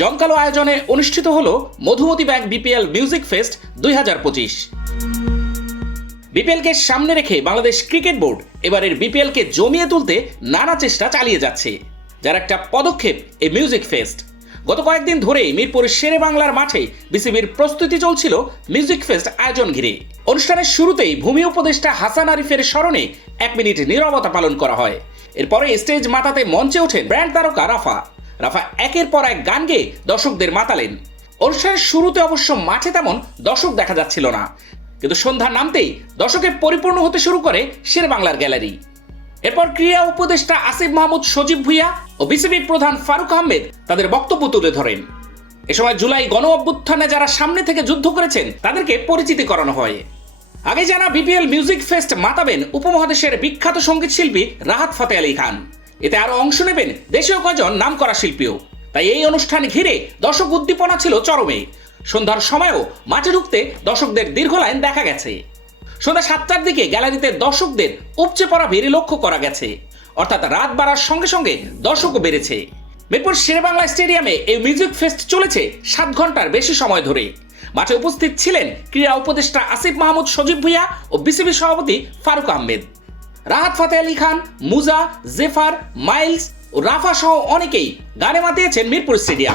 জমকালো আয়োজনে অনুষ্ঠিত হল Madhumati bank BPL music fest দুই হাজার পঁচিশ। বিপিএলকে সামনে রেখে বাংলাদেশ ক্রিকেট বোর্ড এবারের বিপিএলকে জমিয়ে তুলতে নানা চেষ্টা চালিয়ে যাচ্ছে। যার একটা পদক্ষেপ এই মিউজিক ফেস্ট। গত কয়েকদিন ধরেই মিরপুর শেরে বাংলার মাঠে বিসিবির প্রস্তুতি চলছিল মিউজিক ফেস্ট আয়োজন ঘিরে। অনুষ্ঠানের শুরুতেই ভূমি উপদেষ্টা হাসান আরিফের স্মরণে এক মিনিট নীরবতা পালন করা হয়। এরপরে স্টেজ মাতাতে মঞ্চে ওঠেন ব্র্যান্ড তারকা রাফা। রাফা একের পর এক গান গেয়ে দর্শকদের মাতালেন। অনুষ্ঠানের শুরুতে অবশ্য মাঠে তেমন দর্শক দেখা যাচ্ছিল না। কিন্তু সন্ধ্যা নামতেই দর্শকে পরিপূর্ণ হতে শুরু করে শের বাংলার গ্যালারি। এরপর ক্রীড়া উপদেষ্টা আসিফ মাহমুদ, সজীব ভুইয়া ও বিসিবি প্রধান ফারুক আহমেদ তাদের বক্তব্য তুলে ধরেন। এ সময় জুলাই গণ অভ্যুত্থানে যারা সামনে থেকে যুদ্ধ করেছেন, তাদেরকে পরিচিতি করানো হয়। আগে জানা বিপিএল মিউজিক ফেস্ট মাতাবেন উপমহাদেশের বিখ্যাত সংগীত শিল্পী রাহাত ফতে আলী খান। এতে আরও অংশ নেবেন দেশীয় কজন নামকরা শিল্পীও। তাই এই অনুষ্ঠান ঘিরে দর্শক উদ্দীপনা ছিল চরমে। সন্ধ্যার সময়ও মাঠে ঢুকতে দর্শকদের দীর্ঘ লাইন দেখা গেছে। সন্ধ্যা সাতটার দিকে গ্যালারিতে দর্শকদের উপচে পড়া ভিড় লক্ষ্য করা গেছে। অর্থাৎ রাত বাড়ার সঙ্গে সঙ্গে দর্শকও বেড়েছে। মিরপুর শেরেবাংলা স্টেডিয়ামে এই মিউজিক ফেস্ট চলেছে সাত ঘণ্টার বেশি সময় ধরে। মাঠে উপস্থিত ছিলেন ক্রীড়া উপদেষ্টা আসিফ মাহমুদ সজীব ভুইয়া ও বিসিবি সভাপতি ফারুক আহমেদ। রাহাত ফাতে আলী খান মুজা জেফার মাইলস রাফা সহ অনেকেই গানে মাতিয়েছেন মিরপুর স্টেডিয়াম।